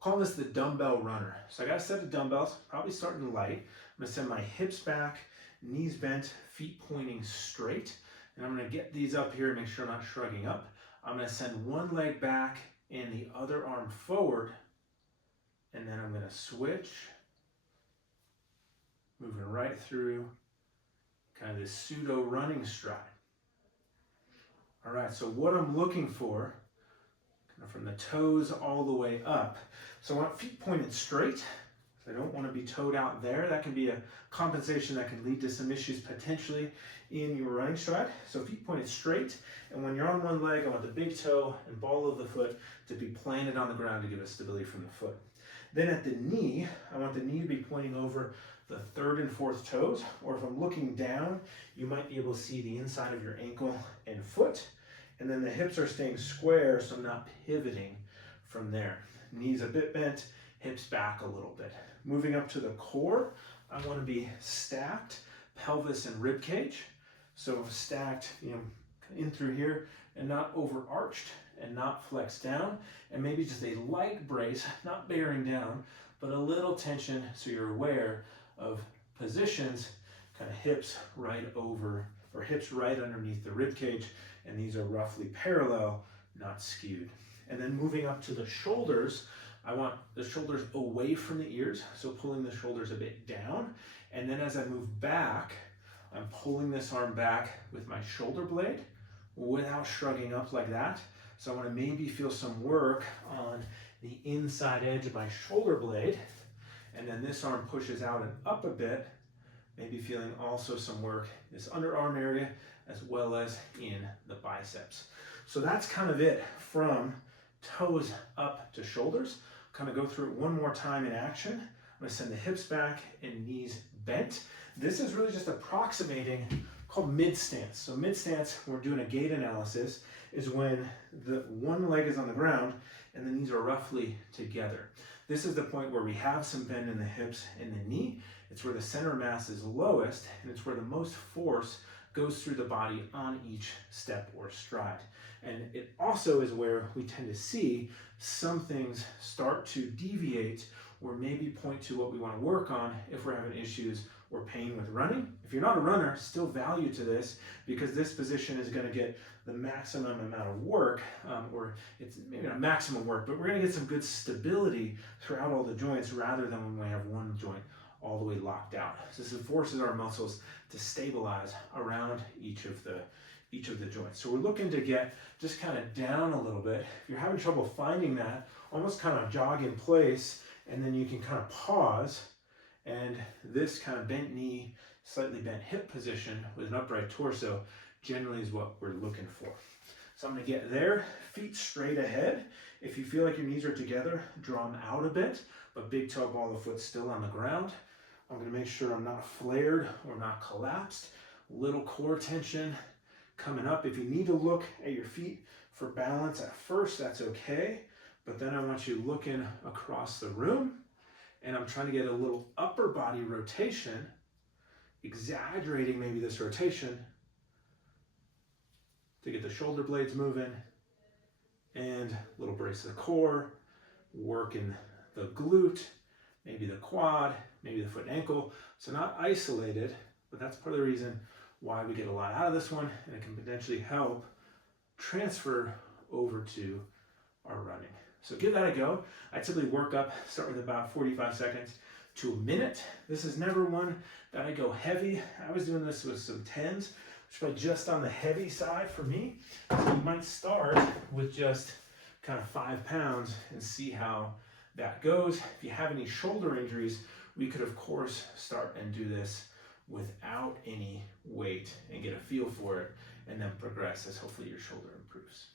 Call this the dumbbell runner. So I got a set of dumbbells, probably starting light. I'm gonna send my hips back, knees bent, feet pointing straight. And I'm gonna get these up here and make sure I'm not shrugging up. I'm gonna send one leg back and the other arm forward. And then I'm gonna switch, moving right through kind of this pseudo running stride. All right, so what I'm looking for, kind of from the toes all the way up. So I want feet pointed straight. I don't want to be toed out there. That can be a compensation that can lead to some issues potentially in your running stride. So feet pointed straight, and when you're on one leg, I want the big toe and ball of the foot to be planted on the ground to give us stability from the foot. Then at the knee, I want the knee to be pointing over the third and fourth toes, or if I'm looking down, you might be able to see the inside of your ankle and foot. And then the hips are staying square, so I'm not pivoting from there. Knees a bit bent, hips back a little bit. Moving up to the core, I want to be stacked, pelvis and rib cage. So stacked, in through here and not overarched and not flexed down. And maybe just a light brace, not bearing down, but a little tension so you're aware of positions, kind of hips right over, or hips right underneath the rib cage. And these are roughly parallel, not skewed. And then moving up to the shoulders, I want the shoulders away from the ears, so pulling the shoulders a bit down. And then as I move back, I'm pulling this arm back with my shoulder blade without shrugging up like that. So I want to maybe feel some work on the inside edge of my shoulder blade. And then this arm pushes out and up a bit, maybe feeling also some work in this underarm area as well as in the biceps. So that's kind of it from toes up to shoulders. Kind of go through it one more time in action. I'm going to send the hips back and knees bent. This is really just approximating, called mid stance. So mid stance, when we're doing a gait analysis, is when the one leg is on the ground and the knees are roughly together. This is the point where we have some bend in the hips and the knee. It's where the center of mass is lowest, and it's where the most force goes through the body on each step or stride. And it also is where we tend to see some things start to deviate or maybe point to what we want to work on if we're having issues or pain with running. If you're not a runner, still value to this, because this position is going to get the maximum amount of work, or it's maybe not maximum work, but we're going to get some good stability throughout all the joints rather than when we have one joint all the way locked out. So this forces our muscles to stabilize around each of the joints. So we're looking to get just kind of down a little bit. If you're having trouble finding that, almost kind of jog in place, and then you can kind of pause, and this kind of bent knee, slightly bent hip position with an upright torso generally is what we're looking for. So I'm going to get there, feet straight ahead. If you feel like your knees are together, draw them out a bit, but big toe ball of foot still on the ground. I'm going to make sure I'm not flared or not collapsed. Little core tension coming up. If you need to look at your feet for balance at first, that's okay. But then I want you looking across the room, and I'm trying to get a little upper body rotation, exaggerating maybe this rotation to get the shoulder blades moving, and a little brace of the core, working the glute, maybe the quad, maybe the foot and ankle. So not isolated, but that's part of the reason why we get a lot out of this one, and it can potentially help transfer over to our running. So give that a go. I typically work up, start with about 45 seconds to a minute. This is never one that I go heavy. I was doing this with some 10s, which is probably just on the heavy side for me. So you might start with just kind of 5 pounds and see how that goes. If you have any shoulder injuries, we could of course start and do this without any weight and get a feel for it, and then progress as hopefully your shoulder improves.